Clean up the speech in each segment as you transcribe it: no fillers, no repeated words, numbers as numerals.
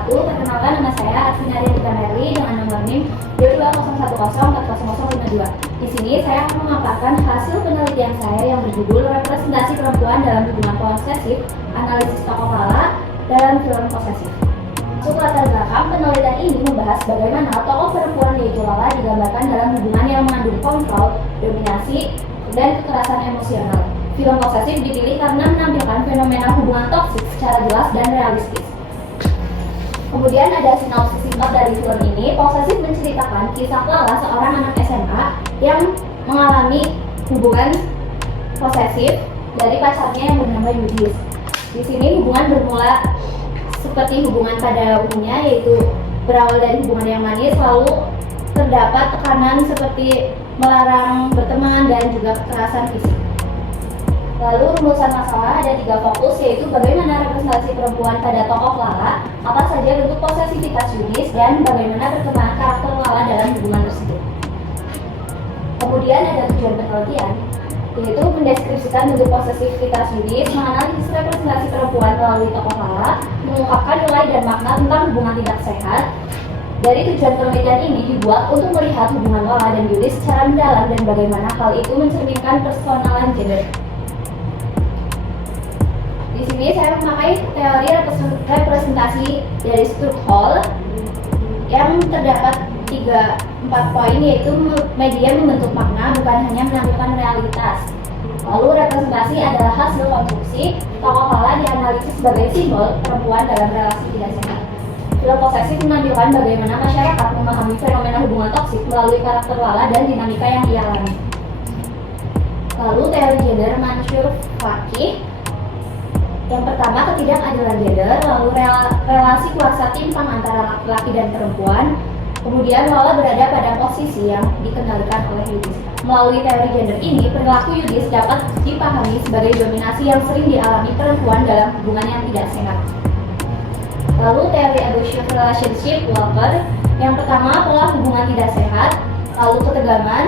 wabarakatuh. Perkenalkan, nama saya Asminari Merli dengan nomor NIM 2201040052. Di sini saya akan memaparkan hasil penelitian saya yang berjudul Representasi Perempuan dalam Hubungan Posesif, Analisis Tokoh Lala dalam Film Posesif. Masuk latar belakang, penelitian ini membahas bagaimana tokoh perempuan yaitu Lala digambarkan dalam hubungan yang mengandung kontrol, dominasi, dan kekerasan emosional. Film Posesif dipilih karena menampilkan fenomena hubungan toksik secara jelas dan realistis. Kemudian ada sinopsis singkat dari film ini. Posesif menceritakan kisah Lala, seorang anak SMA yang mengalami hubungan posesif dari pacarnya yang bernama Yudis. Di sini hubungan bermula seperti hubungan pada umumnya, yaitu berawal dari hubungan yang manis, lalu terdapat tekanan seperti melarang berteman dan juga kekerasan fisik. Lalu rumusan masalah ada 3 fokus, yaitu bagaimana representasi perempuan pada tokoh Lala, apa saja bentuk posesivitas Yudis, dan bagaimana perkembangan karakter Lala dalam hubungan tersebut. Kemudian ada tujuan penelitian, yaitu mendeskripsikan bentuk posesivitas Yudis, menganalisis representasi perempuan melalui tokoh Lala, mengungkapkan nilai dan makna tentang hubungan tidak sehat. Dari tujuan penelitian ini dibuat untuk melihat hubungan Lala dan Yudis secara mendalam dan bagaimana hal itu mencerminkan persoalan gender. Di sini saya memakai teori representasi dari Stuart yang terdapat 4 poin, yaitu media membentuk makna, bukan hanya menampilkan realitas. Lalu representasi adalah hasil konstruksi. Tokoh Lala dianalisis sebagai simbol perempuan dalam relasi tidak sehat. Film Posesif menampilkan bagaimana masyarakat memahami fenomena hubungan toksik melalui karakter Lala dan dinamika yang ia alami. Lalu teori gender Mansur Fakih. Yang pertama, ketidakadilan gender, lalu relasi kuasa timpang antara laki-laki dan perempuan. Kemudian Lala berada pada posisi yang dikendalikan oleh Yudis. Melalui teori gender ini, perilaku Yudis dapat dipahami sebagai dominasi yang sering dialami perempuan dalam hubungan yang tidak sehat. Lalu teori abusive relationship Walker. Yang pertama, pola hubungan tidak sehat, lalu ketegangan,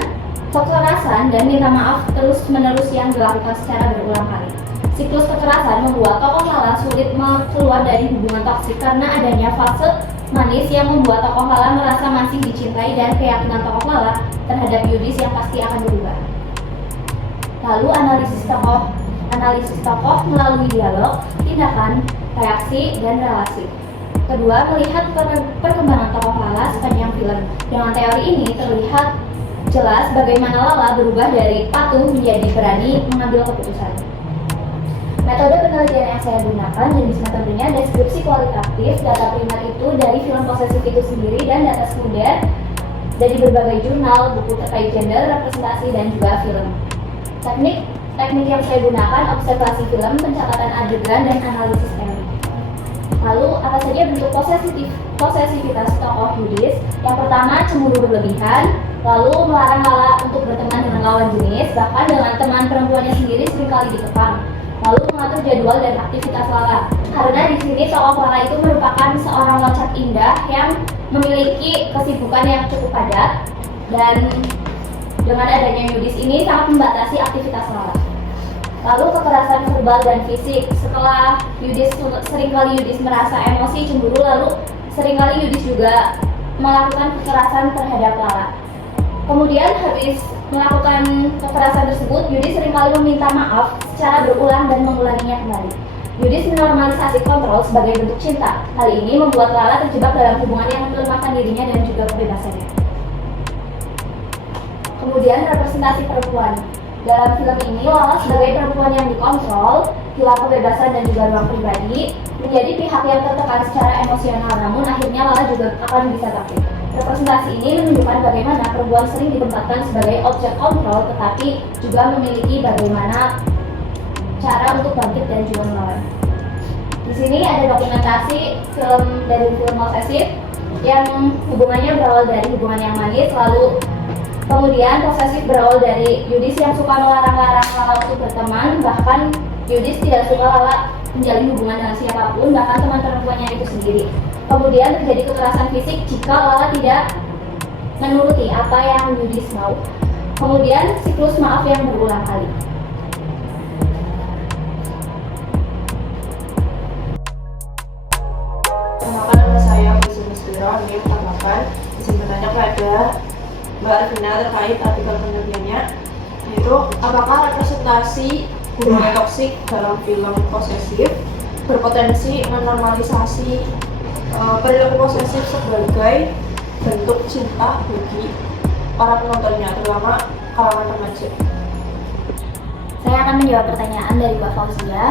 kekerasan, dan minta maaf terus-menerus yang dilakukan secara berulang kali. Siklus kekerasan membuat tokoh Lala sulit keluar dari hubungan toksik karena adanya fase manis yang membuat tokoh Lala merasa masih dicintai dan keyakinan tokoh Lala terhadap Yudis yang pasti akan berubah. Lalu analisis tokoh melalui dialog, tindakan, reaksi, dan relasi. Kedua, melihat perkembangan tokoh Lala sepanjang film. Dengan teori ini terlihat jelas bagaimana Lala berubah dari patuh menjadi berani mengambil keputusan. Metode penelitian yang saya gunakan jenis metodenya deskripsi kualitatif. Data primer itu dari film Posesif itu sendiri dan data sekunder dari berbagai jurnal, buku terkait gender, representasi, dan juga film. Teknik yang saya gunakan observasi film, pencatatan adegan, dan analisis teori. Lalu apa saja bentuk posesivitas tokoh Yudis? Yang pertama, cemburu berlebihan, lalu melarang Lala untuk berteman dengan lawan jenis, bahkan dengan teman perempuannya sendiri seringkali dikekang. Lalu mengatur jadwal dan aktivitas Lala. Karena di sini tokoh Lala itu merupakan seorang loncat indah yang memiliki kesibukan yang cukup padat, dan dengan adanya Yudis ini sangat membatasi aktivitas Lala. Lalu kekerasan verbal dan fisik. Setelah seringkali Yudis merasa emosi, cemburu, lalu seringkali Yudis juga melakukan kekerasan terhadap Lala. Kemudian habis melakukan kekerasan tersebut, Yudis seringkali meminta maaf secara berulang dan mengulanginya kembali. Yudis menormalisasi kontrol sebagai bentuk cinta. Hal ini membuat Lala terjebak dalam hubungan yang melemahkan dirinya dan juga kebebasannya. Kemudian representasi perempuan. Dalam film ini, Lala sebagai perempuan yang dikontrol, hilang kebebasan dan juga ruang pribadi, menjadi pihak yang tertekan secara emosional, namun akhirnya Lala juga akan bisa takut. Representasi ini menunjukkan bagaimana perempuan sering ditempatkan sebagai objek kontrol, tetapi juga memiliki bagaimana cara untuk bangkit dan juga melawan. Di sini ada dokumentasi film dari film Posesif yang hubungannya berawal dari hubungan yang manis, lalu kemudian Posesif berawal dari Yudis yang suka melarang-larang Lala untuk berteman, bahkan Yudis tidak suka Lala menjalin hubungan dengan siapapun, bahkan teman perempuannya itu sendiri. Kemudian terjadi kekerasan fisik jika Lala tidak menuruti apa yang Yudis mau. Kemudian siklus maaf yang berulang kali. Perkenalkan nama saya terkait artikel penelitiannya, yaitu apakah representasi hubungan toksik dalam film posesif berpotensi menormalisasi perilaku posesif sebagai bentuk cinta bagi para penontonnya, terutama kalangan remaja. Saya akan menjawab pertanyaan dari Mbak Fauzia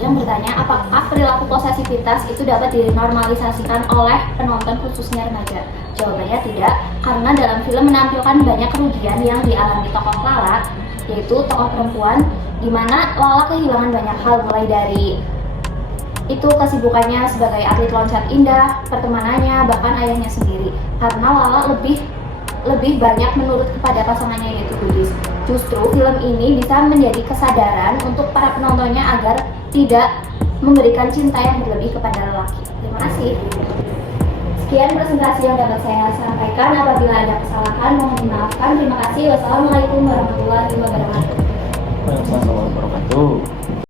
yang bertanya apakah perilaku posesivitas itu dapat dinormalisasikan oleh penonton khususnya remaja. Jawabannya tidak, karena dalam film menampilkan banyak kerugian yang dialami tokoh Lala, yaitu tokoh perempuan, di mana Lala kehilangan banyak hal, mulai dari itu kesibukannya sebagai atlet loncat indah, pertemanannya, bahkan ayahnya sendiri. Karena Lala lebih banyak menurut kepada pasangannya, yaitu Budis. Justru film ini bisa menjadi kesadaran untuk para penontonnya agar tidak memberikan cinta yang berlebih kepada lelaki. Terima kasih. Sekian presentasi yang dapat saya sampaikan. Apabila ada kesalahan, mohon dimaafkan. Terima kasih. Wassalamualaikum warahmatullahi wabarakatuh. Waalaikumsalam warahmatullahi wabarakatuh.